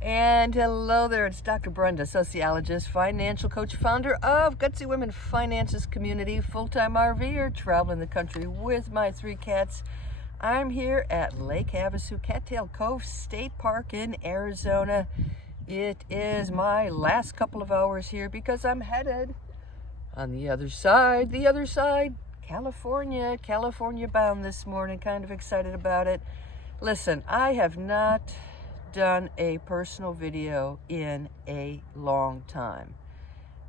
And hello there, it's Dr. Brenda, sociologist, financial coach, founder of Gutsy Women Finances Community, full-time RVer, traveling the country with my 3 cats. I'm here at Lake Havasu, Cattail Cove State Park in Arizona. It is my last couple of hours here because I'm headed on the other side, California bound this morning. Kind of excited about it. Listen, I have not done a personal video in a long time,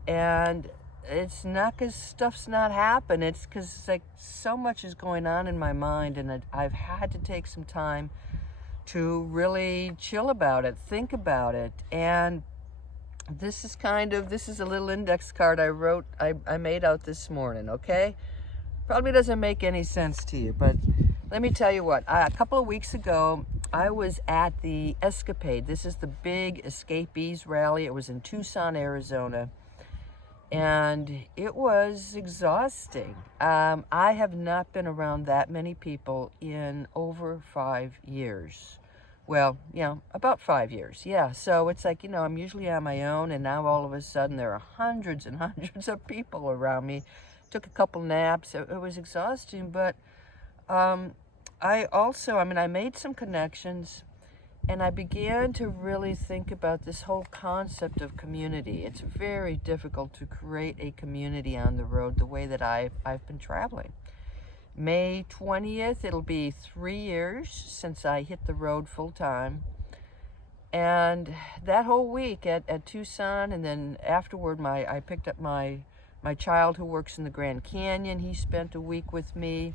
and it's not because stuff's not happened. It's because like so much is going on in my mind, and I've had to take some time to really chill about it, think about it. And this is a little index card I made out this morning. Okay, probably doesn't make any sense to you, but let me tell you what. A couple of weeks ago, I was at the Escapade. This is the big escapees rally. It was in Tucson, Arizona, and it was exhausting. I have not been around that many people in over 5 years. Well, about 5 years. Yeah, so it's like, I'm usually on my own, and now all of a sudden there are hundreds and hundreds of people around me. Took a couple naps. It was exhausting, but I made some connections, and I began to really think about this whole concept of community. It's very difficult to create a community on the road the way that I've been traveling. May 20th, it'll be 3 years since I hit the road full time. And that whole week at Tucson, and then afterward, I picked up my child who works in the Grand Canyon. He spent a week with me.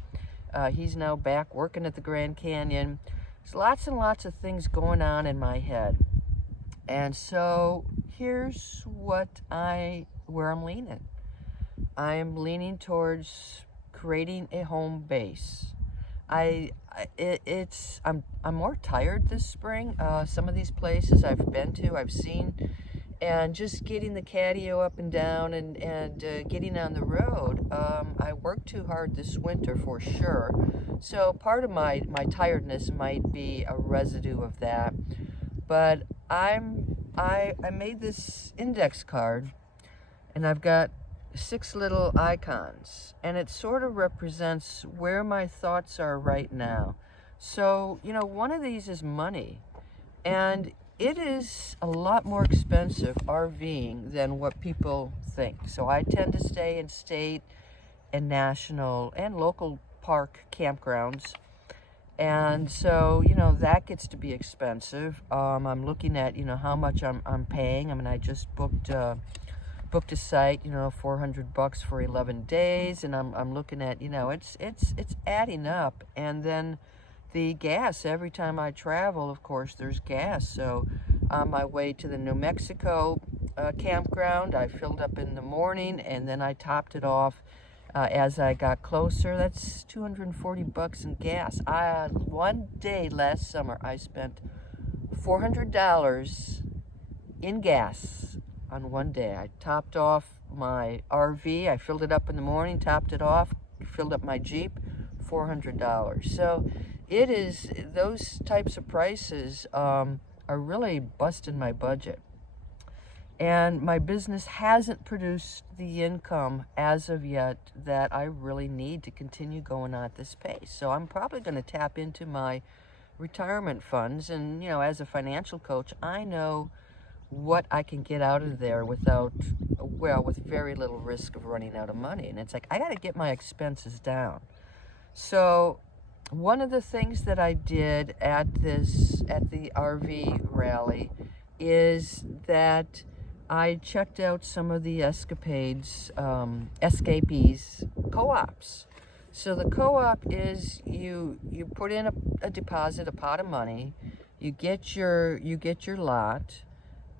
He's now back working at the Grand Canyon. There's lots and lots of things going on in my head. And so here's where I'm leaning. I am leaning towards creating a home base. I'm more tired this spring. Some of these places I've been to, I've seen, and just getting the catio up and down and getting on the road. I worked too hard this winter for sure. So part of my tiredness might be a residue of that. But I made this index card, and I've got 6 little icons, and it sort of represents where my thoughts are right now. So, one of these is money, and it is a lot more expensive RVing than what people think. So I tend to stay in state and national and local park campgrounds. And so, that gets to be expensive. I'm looking at, how much I'm paying. I mean, I just booked a site, $400 for 11 days, and I'm looking at, it's adding up. And then the gas, every time I travel, of course, there's gas. So on my way to the New Mexico campground, I filled up in the morning, and then I topped it off as I got closer. That's $240 in gas. One day last summer, I spent $400 in gas on one day. I topped off my RV. I filled it up in the morning, topped it off, filled up my Jeep, $400. So it is, those types of prices are really busting my budget. And my business hasn't produced the income as of yet that I really need to continue going on at this pace. So I'm probably going to tap into my retirement funds. And, as a financial coach, I know what I can get out of there with very little risk of running out of money. And it's like, I got to get my expenses down. So one of the things that I did at the RV rally is that I checked out some of the escapees co-ops. So the co-op is you put in a deposit, a pot of money, you get your lot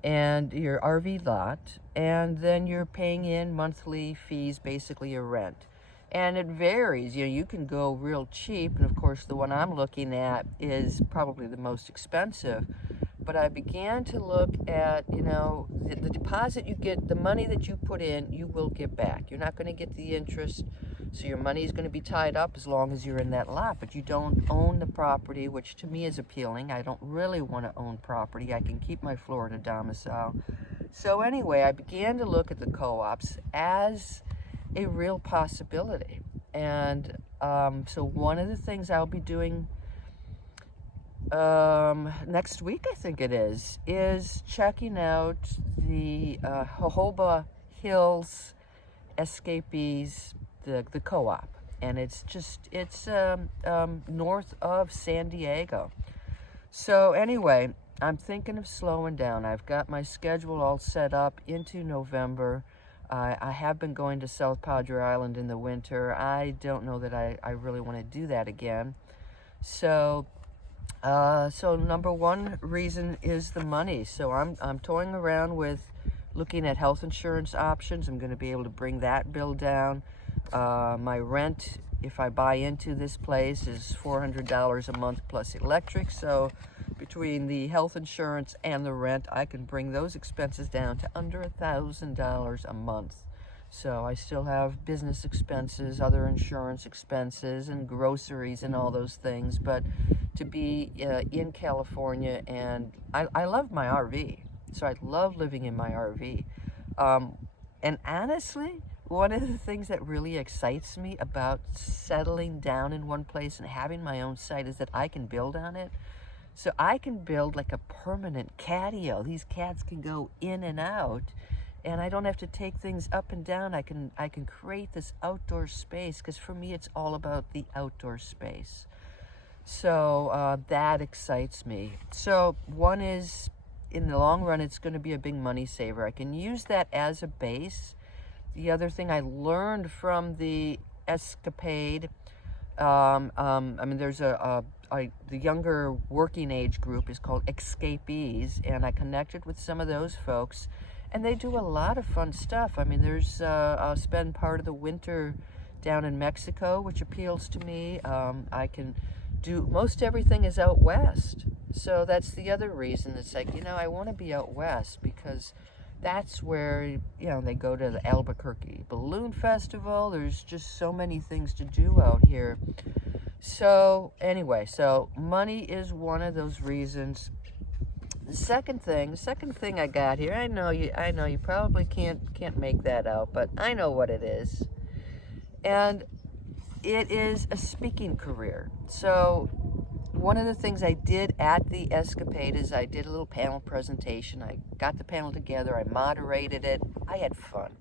and your RV lot, and then you're paying in monthly fees, basically your rent. And it varies. You can go real cheap, and of course the one I'm looking at is probably the most expensive. But I began to look at, the deposit you get, the money that you put in, you will get back. You're not going to get the interest. So your money is going to be tied up as long as you're in that lot, but you don't own the property, which to me is appealing. I don't really want to own property. I can keep my Florida domicile. So anyway, I began to look at the co-ops as a real possibility. And so one of the things I'll be doing next week, I think it is checking out the Jojoba Hills Escapees, the co-op. And it's north of San Diego. So anyway, I'm thinking of slowing down. I've got my schedule all set up into November. I have been going to South Padre Island in the winter. I don't know that I really want to do that again. So number one reason is the money. So I'm toying around with looking at health insurance options. I'm going to be able to bring that bill down. My rent, if I buy into this place, is $400 a month plus electric. So between the health insurance and the rent, I can bring those expenses down to under $1,000 a month. So I still have business expenses, other insurance expenses, and groceries and all those things. But to be in California, and I love my RV. So I love living in my RV. And honestly, one of the things that really excites me about settling down in one place and having my own site is that I can build on it. So I can build like a permanent catio. These cats can go in and out, and I don't have to take things up and down. I can create this outdoor space, because for me it's all about the outdoor space. So that excites me. So one is, in the long run, it's going to be a big money saver. I can use that as a base. The other thing I learned from the Escapade, there's the younger working age group is called Escapees, and I connected with some of those folks, and they do a lot of fun stuff. I'll spend part of the winter down in Mexico, which appeals to me. I can do, most everything is out west. So that's the other reason. It's like, I want to be out west, because that's where, they go to the Albuquerque Balloon Festival. There's just so many things to do out here. So anyway, so money is one of those reasons. The second thing I got here, I know you probably can't make that out, but I know what it is. And it is a speaking career. So one of the things I did at the Escapade is I did a little panel presentation. I got the panel together, I moderated it, I had fun.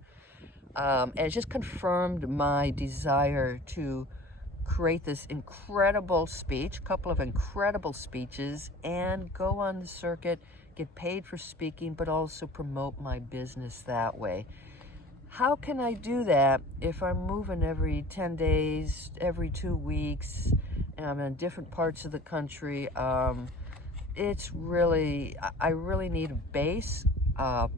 And it just confirmed my desire to create this incredible speech, a couple of incredible speeches, and go on the circuit, get paid for speaking, but also promote my business that way. How can I do that if I'm moving every 10 days, every 2 weeks, and I'm in different parts of the country? I really need a base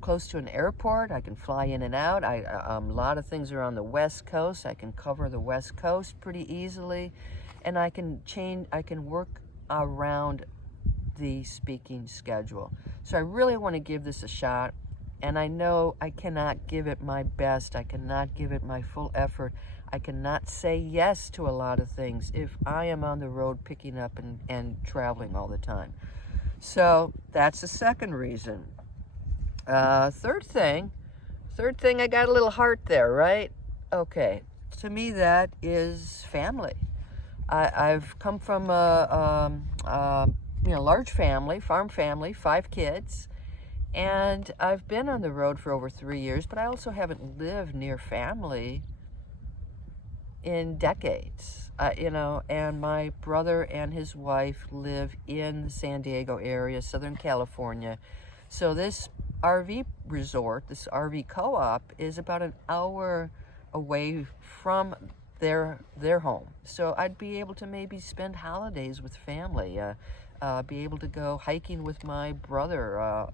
close to an airport. I can fly in and out. A lot of things are on the West Coast. I can cover the West Coast pretty easily, and I can work around the speaking schedule. So I really want to give this a shot, and I know I cannot give it my best. I cannot give it my full effort. I cannot say yes to a lot of things if I am on the road picking up and traveling all the time. So that's the second reason. Third thing, I got a little heart there, right? Okay, to me that is family. I've come from a large family, farm family, 5 kids, and I've been on the road for over 3 years, but I also haven't lived near family in decades. And my brother and his wife live in the San Diego area, Southern California. So this RV resort, this RV co-op, is about an hour away from their home. So I'd be able to maybe spend holidays with family, be able to go hiking with my brother,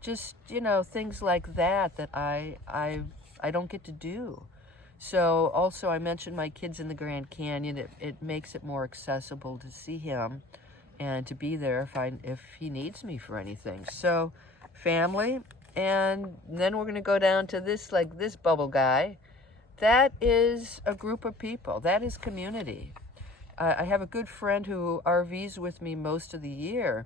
just things like that I don't get to do. So also, I mentioned my kids in the Grand Canyon. It makes it more accessible to see him and to be there if he needs me for anything. So family, and then we're going to go down to this bubble guy. that is a group of people. That is community. I have a good friend who RVs with me most of the year,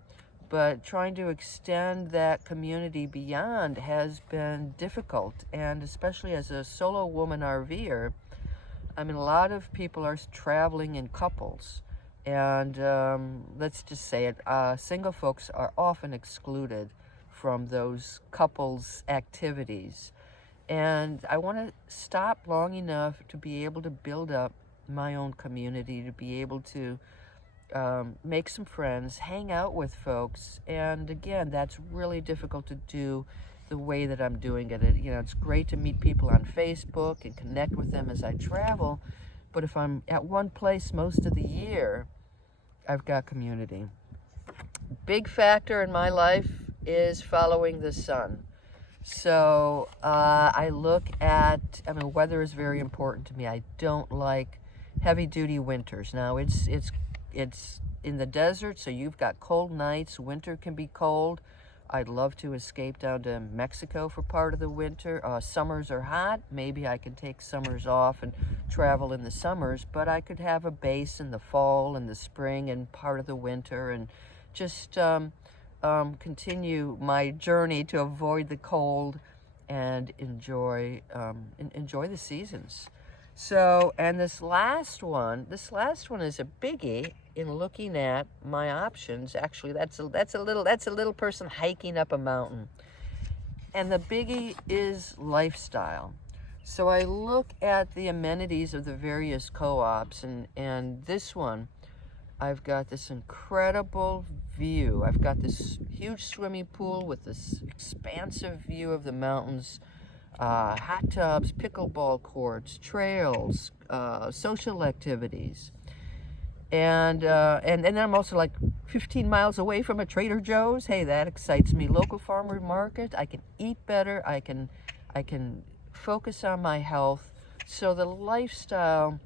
but trying to extend that community beyond has been difficult. And especially as a solo woman RVer, I mean, a lot of people are traveling in couples. And let's just say it, single folks are often excluded from those couples activities. And I want to stop long enough to be able to build up my own community, to be able to make some friends, hang out with folks. And again, that's really difficult to do the way that I'm doing it. You know, it's great to meet people on Facebook and connect with them as I travel, but if I'm at one place most of the year, I've got community. Big factor in my life is following the sun. So I look at, I mean, weather is very important to me. I don't like heavy duty winters. Now it's in the desert, so you've got cold nights. Winter can be cold. I'd love to escape down to Mexico for part of the winter. Summers are hot. Maybe I can take summers off and travel in the summers, but I could have a base in the fall and the spring and part of the winter, and just continue my journey to avoid the cold and enjoy the seasons. So, and this last one is a biggie in looking at my options. Actually, that's a little person hiking up a mountain. And the biggie is lifestyle. So I look at the amenities of the various co-ops, and this one, I've got this incredible view. I've got this huge swimming pool with this expansive view of the mountains, hot tubs, pickleball courts, trails, social activities. And then I'm also like 15 miles away from a Trader Joe's. Hey, that excites me. Local farmer market. I can eat better. I can focus on my health. So the lifestyle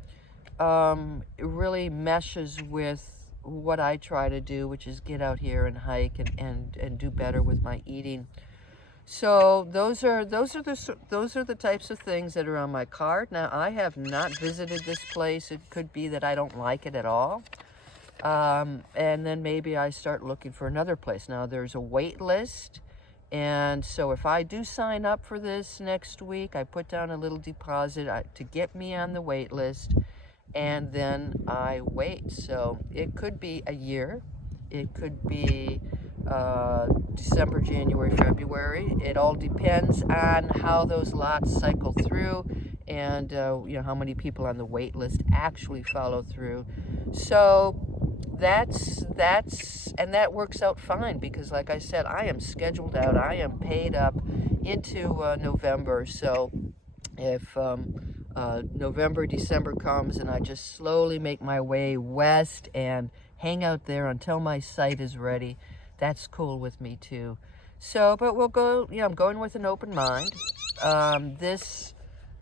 really meshes with what I try to do, which is get out here and hike and do better with my eating. So those are the types of things that are on my card. Now, I have not visited this place. It could be that I don't like it at all. And then maybe I start looking for another place. Now, there's a wait list. And so if I do sign up for this next week, I put down a little deposit to get me on the wait list. And then I wait. So it could be a year. It could be December, January, February. It all depends on how those lots cycle through and how many people on the wait list actually follow through. So that works out fine, because like I said, I am scheduled out. I am paid up into November. So if November, December comes and I just slowly make my way west and hang out there until my site is ready, that's cool with me too. So, but we'll go, I'm going with an open mind. This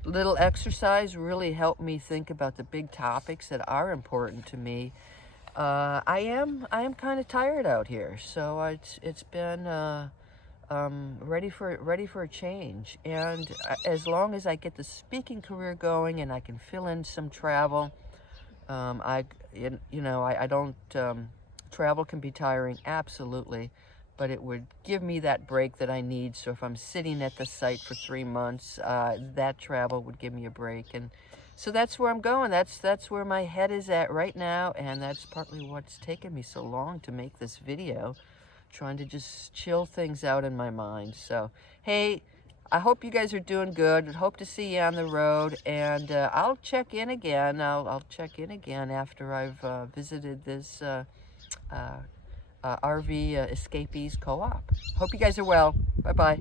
little exercise really helped me think about the big topics that are important to me. I am kind of tired out here, so it's been ready for a change. And as long as I get the speaking career going and I can fill in some travel, I don't. Travel can be tiring, absolutely, but it would give me that break that I need. So if I'm sitting at the site for 3 months, that travel would give me a break. And so that's where I'm going. That's where my head is at right now, and that's partly what's taken me so long to make this video, trying to just chill things out in my mind. So, hey, I hope you guys are doing good. I hope to see you on the road, and I'll check in again. I'll check in again after I've visited this RV Escapees Co-op. Hope you guys are well. Bye-bye.